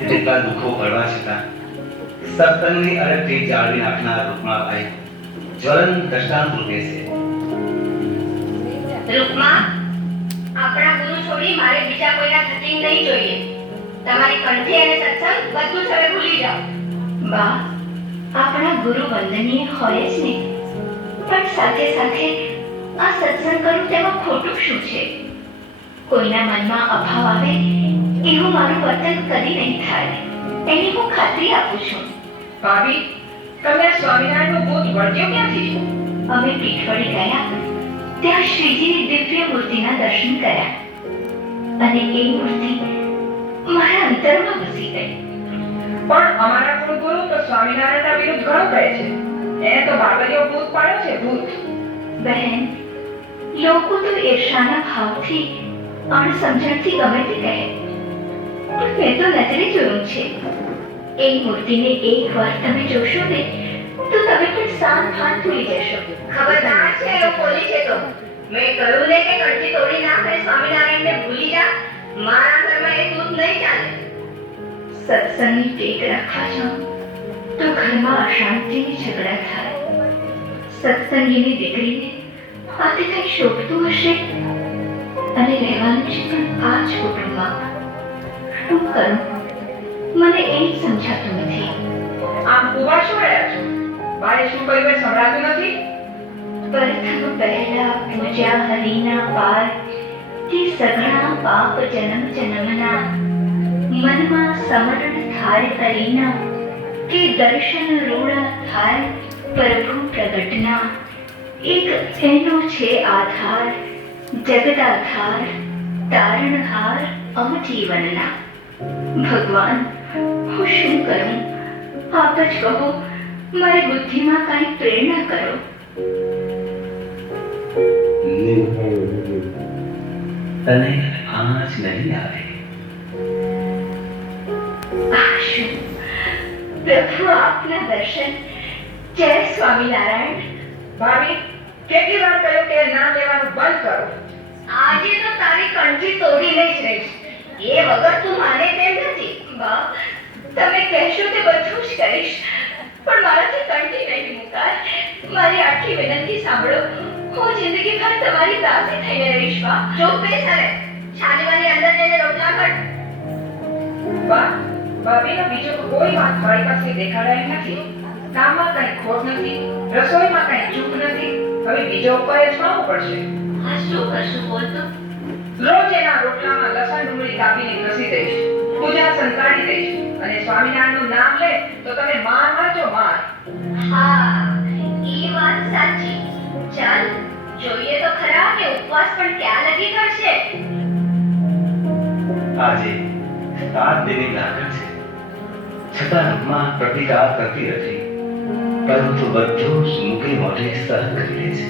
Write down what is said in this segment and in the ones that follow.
જેટલા દુઃખો ભરવા છતાં સત્સંગની અડગથી જાળવી નાખનાર રૂકમાભાઈ જ્વલંત દ્રષ્ટાંત રૂપે છે. રૂકમા, આપણા ગુરુ છોડી મારે બીજા કોઈના ધતિંગ નહીં જોઈએ. તમારી કંઠી અને સત્સંગ બધું જ હવે ભૂલી જાઓ. બા, આપણા ગુરુ વંદનીય હોય જ ને, પણ સાથે સાથે આ સત્સંગ કરું તેમાં ખોટું શું છે? કોઈના મનમાં અભાવ આવે એવું મારું વર્તન કદી નહીં થાય, એની હું ખાતરી આપું છું. ભાભી, તમે સ્વામિનારાયણનું ભૂત વળગ્યો ક્યાંથી? અમે પીઠવડી ગયા ત્યાં શ્રીજીની દિવ્ય મૂર્તિના દર્શન કર્યા અને એ મૂર્તિ મારા અંતરમાં વસી ગઈ. પણ અમારા કુળગુરુ તો સ્વામિનારાયણના વિરુદ્ધ ઘણું કહે છે. એને તો બાબરીઓ ભૂત પાડ્યો છે, ભૂત. બહેન, લોકો તો ઈર્ષાના ભાવથી અણસમજણથી ગમે તે કહે, પણ મેં તો નજરે જોયું છે. એ મૂર્તિને એકવાર તમે જોશો ને તો તમે પણ સાન ભાન ભૂલી જશો. ખબરદાર છે એ બોલી છે તો મેં કહ્યું ને કે કંઠી તોડી નાખે, સ્વામિનારાયણને ભૂલી જા. મારા ઘરમાં એ દૂધ નહીં ચાલે. સત્સંગની ટેક રાખવા જાઉં તો ઘરમાં અશાંતિ ને ઝઘડા થાય. સત્સંગીની દીકરીને આથી કંઈ શોભતું હશે અને રહેવાનું છે પણ આ જ કુટુંબમાં. શું કરું મને એ જ સમજાતું નથી. આમ કુવા શું રહ્યા છો? બાએ શું કહ્યું એ સંભળાતું નથી? પ્રથમ પહેલા પૂજા હરિના પાર તે સઘળા પાપ જન્મ જન્મના મનમાં સમરણ થાય કરીના કે દર્શન રૂઢ થાય પ્રભુ પ્રગટના. એક એનો છે આધાર જગદાધાર તારણહાર અમ જીવનના. ભગવાન, હું શું કરું? આપ જ કહો, મારી બુદ્ધિમાં કાંઈ પ્રેરણા કરો. તને આજ નહીં આવે. આ શું? પ્રભુ આપના દર્શન. જય સ્વામિનારાયણ. ભાભી, કેટલી વાર કહ્યું કે નામ લેવાનું બંધ કરો? આજે તો તારી કંઠી તોડીને જ રહીશ. એ વગર તું માને તેમ નથી. બા, તમે કહેશો તે બધું જ કરીશ, પણ મારાથી કંઠી નહીં મુકાય. મારી આટલી વિનંતી સાંભળો. હું જિંદગીભર તમારી દાસી થઈને રહીશ. બા, ચૂપ બેસ હવે. છાનીવાની અંદર જઈને રોટલા કર. બા, ભાભીનો બીજો કોઈ વાત મારી પાસે દેખાડાય નથી. કામમાં કઈ ખોટ નથી, રસોઈમાં કઈ ચૂક નથી. હવે બીજો ઉપાય અજમાવવો પડશે. આ શું કરશું બોલતો? રોજ એના રોટલામાં લસણ ડુંગળી કાપીને ઘસી દઈશ, પૂજા સંતાડી દઈશ, અને સ્વામિનારાયણનું નામ લે તો તમે માર મારજો, માર. હા, એ વાત સાચી. ચાલ જોઈએ તો ખરા કે ઉપવાસ પણ ક્યાં લગી કરશે. આજે 7 દિનની લાગણ છે, છતાં રૂકમાં પ્રતિકાર કરતી નથી, પરંતુ બધું જ મુખે મોઢે સહન કરી લે છે.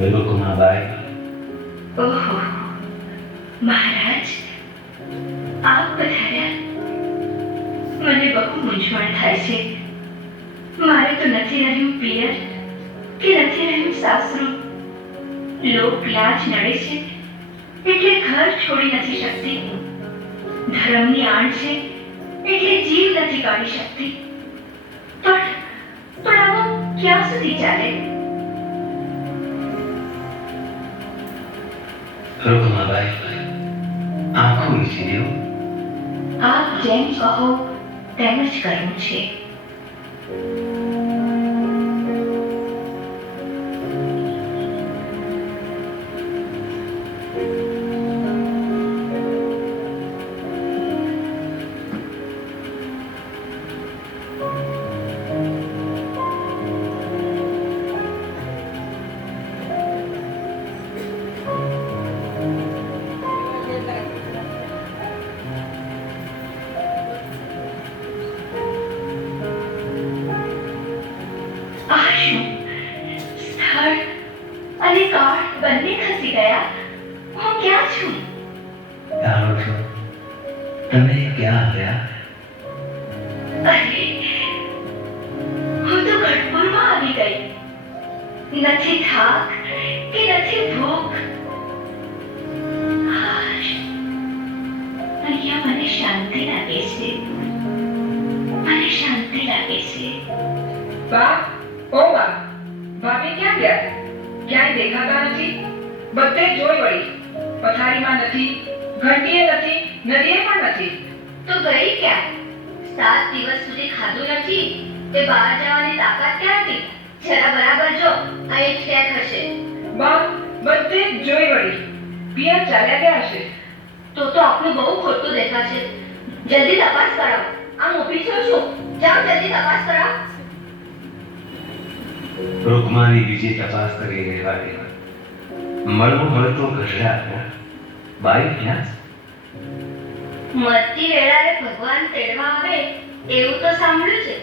રૂકમાબાઈ, ઓહો, મહારાજ આપ પધાર્યા. મને બહુ મૂંઝવણ થાય છે. મારે તો નથી રહ્યું પિયર કે નથી રહ્યું સાસરું. લોક લાજ નડે છે એટલે ઘર છોડી નથી શકતી. ધર્મની આણ છે એટલે જીવ નથી કાઢી શકતી. પણ આવું ક્યાં સુધી ચાલે? રૂકમાબાઈ, આંખો વીછી દો. આપ જેમ કહો તેમ જ કરવું છે. આ શું? સ્થળ અને કાળ બંને ખસી ગયા. હું ક્યાં છું? જાણો છો તમે ક્યાં ગયા? અરે, હું તો ગઢપુરમાં આવી ગઈ. નથી થાક કે નથી ભૂખ. અહીંયા મને શાંતિ લાગે છે. મને શાંતિ લાગે છે. બા, ઓ બા, ભાભી ક્યાં ગયા? ક્યાંય દેખાતા નથી. બધે જોઈ વળી. પથારીમાં નથી, ઘંટીએ નથી, નદીએ પણ નથી. તો ગઈ ક્યાં? 7 દિવસ સુધી ખાધું નથી તે બહાર જવાની તાકાત ક્યાંથી? જરા બરાબર જો, અહીં જ ક્યાંક હશે. બા, બધે જ જોઈ વળી. પિયર ચાલ્યા ગયા હશે. તો આપનું બહુ ખોટું દેખાશે. જલ્દી તપાસ કરાવો. આમ ઊભી છો શું? જાઓ જલ્દી તપાસ કરાવો. રૂકમાની બીજી તપાસ કરી રહેવા દેવા. મળવું મળતો ગઢડા. બાઈ ક્યાં? મરતી વેળાએ ભગવાન તેડવા આવે એવું તો સાંભળ્યું છે.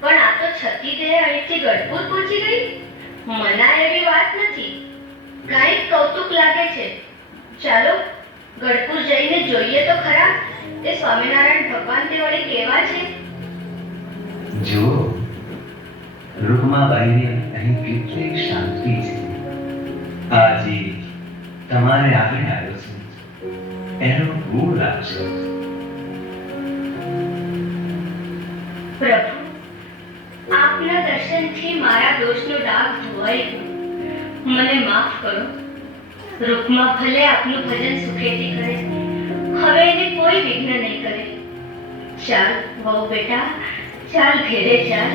પણ આ તો છતી દેહ અહીંથી ગઢપુર પહોંચી ગઈ. મનાય એવી વાત નથી. કાંઈક કૌતુક લાગે છે. ચાલો ગઢપુર જઈને જોઈએ તો ખરા એ સ્વામિનારાયણ ભગવાન તે વળી કેવા છે. જુઓ, રૂકમાબાઈને અહીં કેટલી શાંતિ છે. આ જીવ તમારે આગળ આવ્યો છે એનો ગુણ રાખજો. પ્રભુ, આપના દર્શનથી મારા દોષનો ડાઘ ધોવાઈ ગયો. મને માફ કરો. રૂકમા ભલે આપનું ભજન સુખેથી કરે, હવે એને કોઈ વિઘ્ન નહીં કરે. ચાલ વહુ બેટા, ચાલ ઘેરે ચાલ.